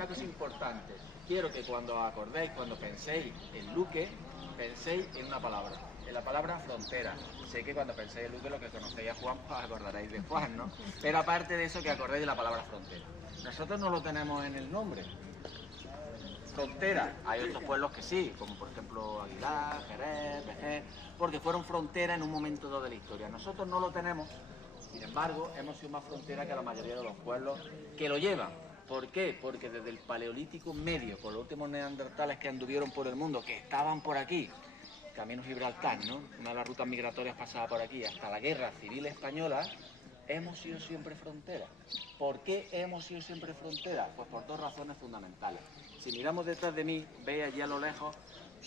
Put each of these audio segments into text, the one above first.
una cosa importante. Quiero que cuando os acordéis, cuando penséis en Luque, penséis en una palabra, en la palabra frontera. Sé que cuando penséis en Luque, lo que conocéis a Juan, pues acordaréis de Juan, ¿no? Pero aparte de eso, que acordéis de la palabra frontera. Nosotros no lo tenemos en el nombre. Frontera, hay otros pueblos que sí, como por ejemplo Aguilar, Jerez, Vejer, porque fueron frontera en un momento dado de la historia. Nosotros no lo tenemos, sin embargo, hemos sido más frontera que la mayoría de los pueblos que lo llevan. ¿Por qué? Porque desde el Paleolítico Medio, con los últimos neandertales que anduvieron por el mundo, que estaban por aquí, Camino Gibraltar, ¿no? Una de las rutas migratorias pasaba por aquí, hasta la Guerra Civil Española, hemos sido siempre frontera. ¿Por qué hemos sido siempre frontera? Pues por dos razones fundamentales. Si miramos detrás de mí, veis allí a lo lejos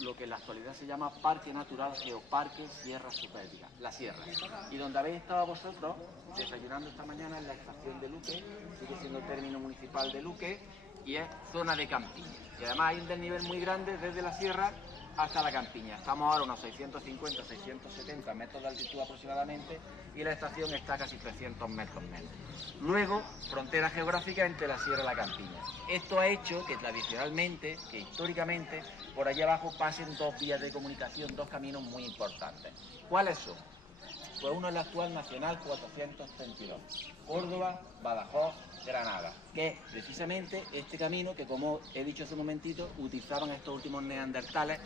lo que en la actualidad se llama Parque Natural Geoparque Sierra Supérica, la Sierra. Y donde habéis estado vosotros desayunando esta mañana en la estación de Luque, sigue siendo término municipal de Luque, y es zona de campiña. Y además hay un desnivel muy grande desde la sierra hasta la campiña. Estamos ahora a unos 650, 670 metros de altitud aproximadamente, y la estación está a casi 300 metros menos. Luego, frontera geográfica entre la sierra y la campiña. Esto ha hecho que tradicionalmente, que históricamente, por allá abajo pasen dos vías de comunicación, dos caminos muy importantes. ¿Cuáles son? Pues uno es la actual Nacional 432, Córdoba, Badajoz, Granada, que es precisamente este camino que, como he dicho hace un momentito, utilizaban estos últimos neandertales,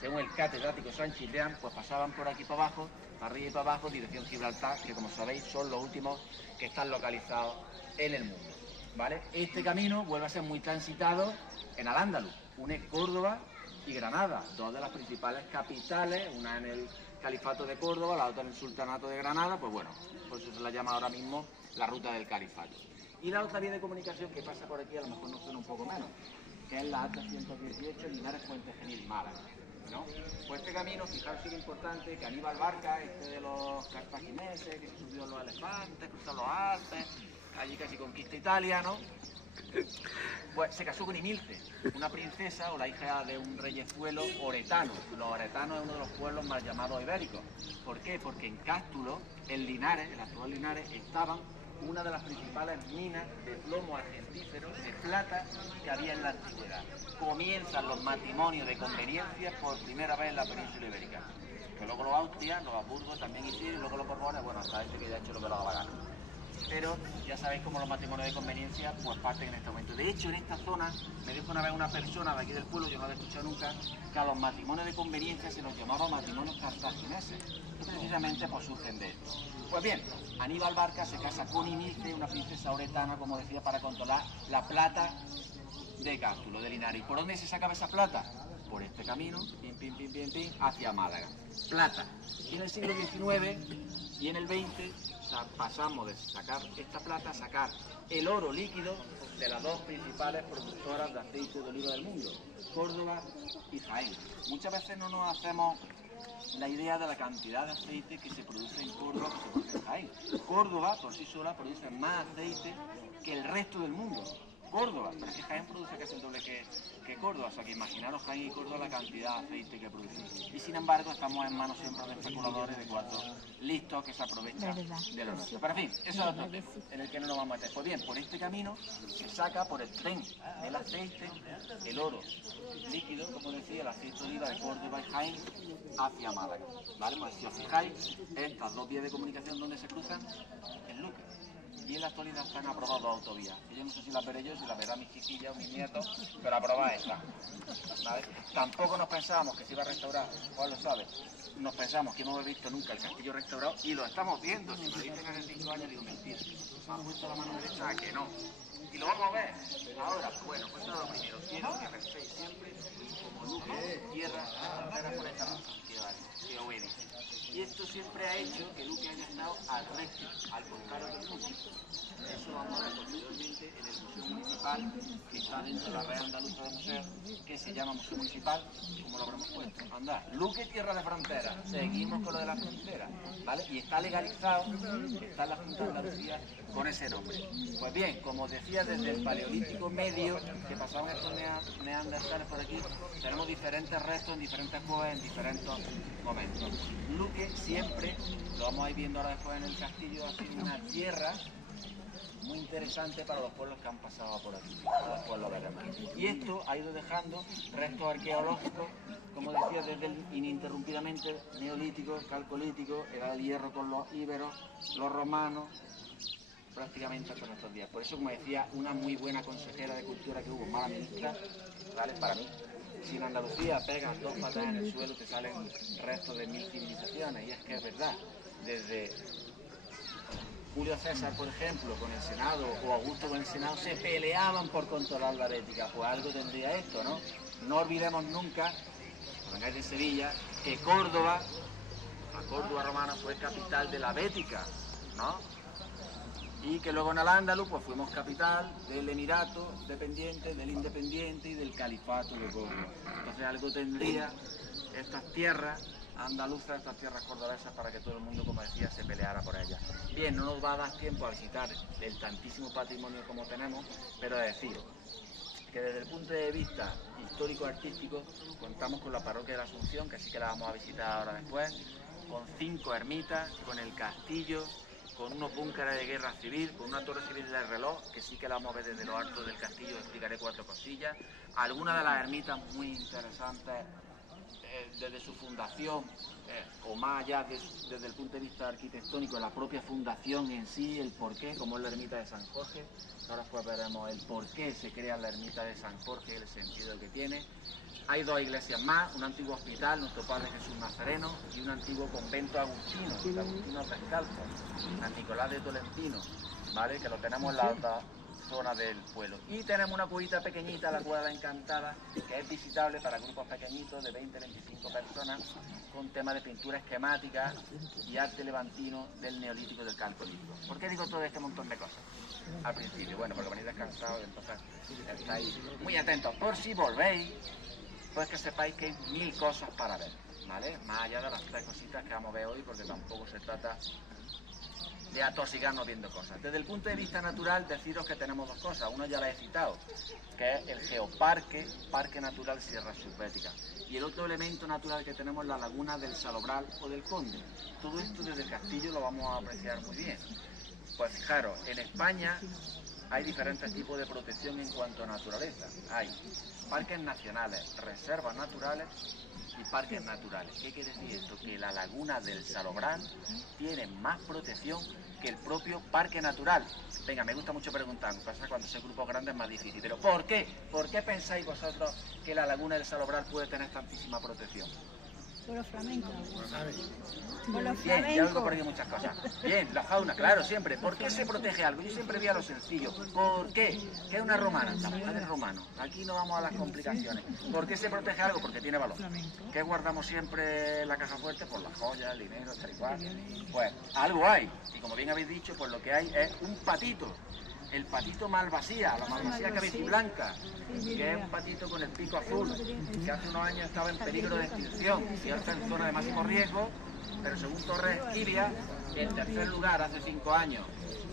según el catedrático Sánchez Leán, pues pasaban por aquí para abajo, para arriba y para abajo, dirección Gibraltar, que como sabéis son los últimos que están localizados en el mundo, ¿vale? Este camino vuelve a ser muy transitado en Al-Ándalus, une Córdoba y Granada, dos de las principales capitales, una en el Califato de Córdoba, la otra en el Sultanato de Granada, pues bueno, por eso se la llama ahora mismo la ruta del Califato. Y la otra vía de comunicación que pasa por aquí, a lo mejor nos suena un poco menos, que es la A318 Linares Puente Genil Málaga, ¿no? Pues este camino, fijaros que es importante, que Aníbal Barca, este de los cartagineses, que se subió los elefantes, cruzó los Alpes, allí casi conquista Italia, ¿no? Pues se casó con Imilce, una princesa o la hija de un reyezuelo oretano. Los oretanos es uno de los pueblos más llamados ibéricos. ¿Por qué? Porque en Cástulo, en Linares, el actual Linares, estaban una de las principales minas de plomo argentífero, de plata, que había en la antigüedad. Comienzan los matrimonios de conveniencia por primera vez en la península ibérica. Que luego los Austrias, los Habsburgos también hicieron, y luego los Borbones, bueno, hasta este que ya ha hecho lo que lo daba la gana. Pero ya sabéis cómo los matrimonios de conveniencia pues parten en este momento. De hecho, en esta zona me dijo una vez una persona de aquí del pueblo, yo no lo he escuchado nunca, que a los matrimonios de conveniencia se los llamaba matrimonios cartagineses, que precisamente pues surgen de esto. Pues bien, Aníbal Barca se casa con Imilce, una princesa oretana, como decía, para controlar la plata de Cástulo, de Linares. ¿Y por dónde se sacaba esa plata? Por este camino, pim, pim, pim, pim, pim, hacia Málaga. Plata. Y en el siglo XIX y en el XX pasamos de sacar esta plata a sacar el oro líquido de las dos principales productoras de aceite de oliva del mundo, Córdoba y Jaén. Muchas veces no nos hacemos la idea de la cantidad de aceite que se produce en Córdoba que se produce en Jaén. Córdoba por sí sola produce más aceite que el resto del mundo. Córdoba, pero es que Jaén produce casi el doble que Córdoba, o sea que imaginaros Jaén y Córdoba la cantidad de aceite que producen. Y sin embargo estamos en manos siempre de especuladores, de cuatro listos que se aprovechan de lo nuestro. Pero en fin, eso es otro tema en el que no nos vamos a meter. Pues bien, por este camino se saca por el tren del aceite el oro líquido, como decía, el aceite de oliva de Córdoba y Jaén hacia Málaga. ¿Vale? Pues si os fijáis, estas dos vías de comunicación donde se cruzan, en Luque. Y en la actualidad están aprobadas dos autovías. Que yo no sé si las veré yo, si las verá mi chiquilla o mi nieto, pero aprobadas están. ¿Vale? Tampoco nos pensábamos que se iba a restaurar, Juan lo sabe. Nos pensamos que no hemos visto nunca el castillo restaurado y lo estamos viendo. Si me dicen hace 5 años, digo mentira. Me han puesto la mano derecha a que no. Y lo vamos a ver ahora. Bueno, pues eso es lo primero. Quiero que penséis siempre como Luque, tierra, frontera por esta razón que obedece. Y esto siempre ha hecho que Luque haya estado al recto, al contrario del mundo. Eso lo vamos a ver posteriormente en el Museo Municipal, que está dentro de la red andaluza de museos, que se llama Museo Municipal, como lo habremos puesto. Anda, Luque, tierra de frontera. Seguimos con lo de la frontera, ¿vale? Y está legalizado, está en la Junta de Andalucía con ese nombre. Pues bien, como os decía, desde el Paleolítico Medio, que pasaban estos neandertales por aquí, tenemos diferentes restos en diferentes cuevas, en diferentes momentos. Luque siempre, lo vamos a ir viendo ahora después en el castillo, ha sido una tierra muy interesante para los pueblos que han pasado por aquí, para los pueblos bereberes. Y esto ha ido dejando restos arqueológicos, como decía, desde el ininterrumpidamente neolítico, calcolítico, edad del hierro con los íberos, los romanos, prácticamente hasta nuestros días. Por eso, como decía, una muy buena consejera de cultura que hubo, mala ministra, ¿vale? Para mí. Si en Andalucía pegas 2 patas en el suelo te salen restos de 1000 civilizaciones, y es que es verdad. Desde Julio César, por ejemplo, con el Senado, o Augusto con el Senado, se peleaban por controlar la Bética. Pues algo tendría esto, ¿no? No olvidemos nunca, cuando vengáis de Sevilla, que Córdoba, la Córdoba romana, fue capital de la Bética, ¿no? Y que luego en Al-Ándalus pues fuimos capital del Emirato dependiente, del Independiente y del Califato de Córdoba. Entonces algo tendría estas tierras andaluzas, estas tierras cordobesas, para que todo el mundo, como decía, se peleara por ellas. Bien, no nos va a dar tiempo a visitar el tantísimo patrimonio como tenemos, pero es decir, que desde el punto de vista histórico-artístico contamos con la parroquia de la Asunción, que sí que la vamos a visitar ahora después, con 5 ermitas, con el castillo, con unos búnkeres de guerra civil, con una torre civil del reloj, que sí que la vamos a ver desde lo alto del castillo, explicaré 4 cosillas. Algunas de las ermitas muy interesantes desde su fundación, o más allá desde el punto de vista arquitectónico, la propia fundación en sí, el porqué, como es la ermita de San Jorge. Ahora pues veremos el por qué se crea la ermita de San Jorge, el sentido que tiene. Hay 2 iglesias más, un antiguo hospital, nuestro Padre Jesús Nazareno, y un antiguo convento agustino, de agustinos descalzos, San Nicolás de Tolentino, ¿vale? Que lo tenemos en la alta zona del pueblo. Y tenemos una cuevita pequeñita, la Cueva Encantada, que es visitable para grupos pequeñitos de 20-25 personas, con tema de pintura esquemática y arte levantino del Neolítico y del Calcolítico. ¿Por qué digo todo este montón de cosas al principio? Bueno, porque venís descansados y entonces estáis muy atentos. Por si volvéis, pues que sepáis que hay 1000 cosas para ver, ¿vale? Más allá de las 3 cositas que vamos a ver hoy, porque tampoco se trata de atosigarnos viendo cosas. Desde el punto de vista natural, deciros que tenemos 2 cosas. Una ya la he citado, que es el geoparque, Parque Natural Sierra Subbética. Y el otro elemento natural que tenemos es la laguna del Salobral o del Conde. Todo esto desde el castillo lo vamos a apreciar muy bien. Pues fijaros, en España hay diferentes tipos de protección en cuanto a naturaleza. Hay parques nacionales, reservas naturales y parques naturales. ¿Qué quiere decir esto? Que la laguna del Salobral tiene más protección que el propio parque natural. Venga, me gusta mucho preguntar, pasa cuando son grupos grandes es más difícil, pero ¿por qué? ¿Por qué pensáis vosotros que la laguna del Salobral puede tener tantísima protección? Por los flamencos. Por los flamencos. Bien, ya oigo por ahí muchas cosas. Bien, la fauna, claro, siempre. ¿Por qué se protege algo? Yo siempre vi a lo sencillo. ¿Por qué? ¿Qué es una romana? La mujer es romano. Aquí no vamos a las complicaciones. ¿Por qué se protege algo? Porque tiene valor. ¿Qué guardamos siempre en la caja fuerte? Por las joyas, el dinero, tal y cual. Pues algo hay. Y como bien habéis dicho, pues lo que hay es un patito. El patito malvasía, la malvasía cabeciblanca, que es un patito con el pico azul, que hace unos años estaba en peligro de extinción y ahora está en zona de máximo riesgo, pero según Torres Esquivia, en tercer lugar hace 5 años,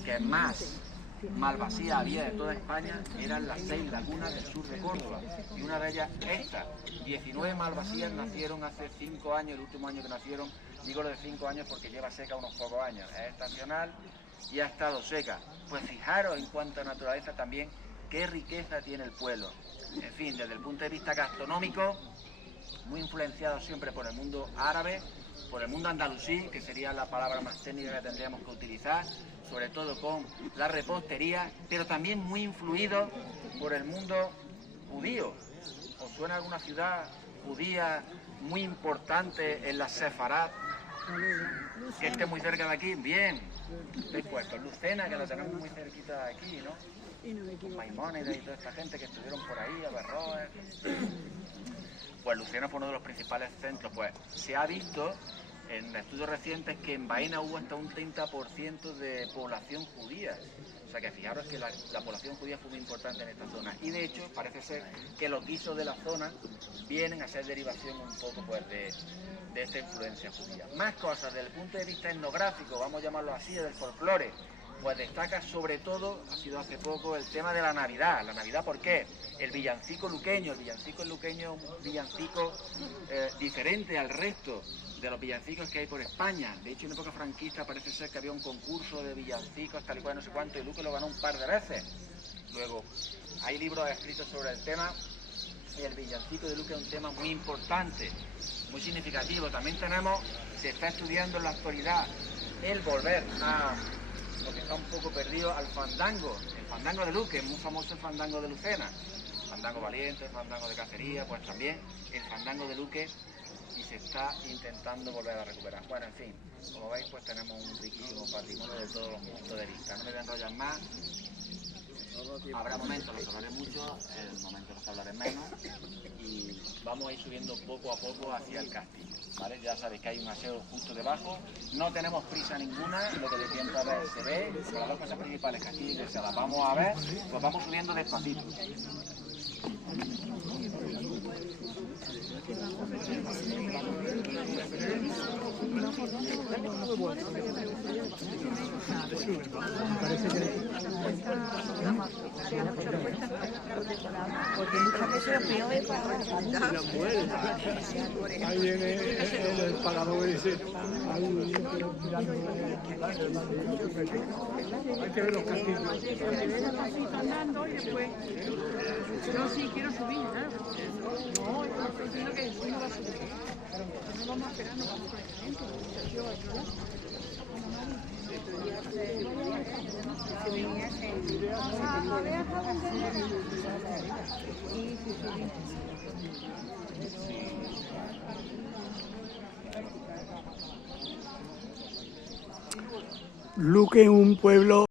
que más malvasía había de toda España, eran las 6 lagunas del sur de Córdoba, y una de ellas esta. 19 malvasías nacieron hace 5 años, el último año que nacieron, digo lo de 5 años porque lleva seca unos pocos años, es estacional y ha estado seca. Pues fijaros en cuanto a naturaleza también, qué riqueza tiene el pueblo. En fin, desde el punto de vista gastronómico, muy influenciado siempre por el mundo árabe, por el mundo andalusí, que sería la palabra más técnica que tendríamos que utilizar, sobre todo con la repostería, pero también muy influido por el mundo judío. ¿Os suena alguna ciudad judía muy importante en la Sefarad, que esté muy cerca de aquí? Bien, pues Lucena, que la tenemos muy cerquita de aquí, ¿no? Con Maimónides y toda esta gente que estuvieron por ahí, Averroes. Pues Lucena fue uno de los principales centros. Pues se ha visto en estudios recientes que en Baena hubo hasta un 30% de población judía. O sea que fijaros que la población judía fue muy importante en esta zona. Y de hecho parece ser que los guisos de la zona vienen a ser derivación un poco pues de esta influencia judía. Más cosas desde el punto de vista etnográfico, vamos a llamarlo así, del folclore. pues destaca sobre todo, ha sido hace poco, el tema de la Navidad. ¿La Navidad por qué? El villancico luqueño. El villancico luqueño es un villancico diferente al resto de los villancicos que hay por España. De hecho, en época franquista parece ser que había un concurso de villancicos, tal y cual, no sé cuánto, y Luque lo ganó un par de veces. Luego, hay libros escritos sobre el tema, y el villancico de Luque es un tema muy importante, muy significativo. También se está estudiando en la actualidad el volver a lo que está un poco perdido, al fandango, el fandango de Luque, muy famoso el fandango de Lucena, fandango valiente, el fandango de cacería, pues también el fandango de Luque, y se está intentando volver a recuperar. Bueno, en fin, como veis, pues tenemos un riquísimo patrimonio de todos los puntos de vista. No me voy a enrollar más. Habrá momentos en los que hablaré mucho, en momentos en los que hablaré menos, y vamos a ir subiendo poco a poco hacia el castillo, ¿vale? Ya sabéis que hay un aseo justo debajo, no tenemos prisa ninguna, lo que de tiempo a ver se ve, porque las dos cosas principales, castillo y iglesia, las vamos a ver, pues vamos subiendo despacito. Porque muchas veces lo peor es para ahí viene el pagador y dice, hay que ver los castillos. andando y después yo sí quiero subir, claro. No, estoy diciendo que uno va a subir. No vamos a esperar, no vamos con el gente. Luque es un pueblo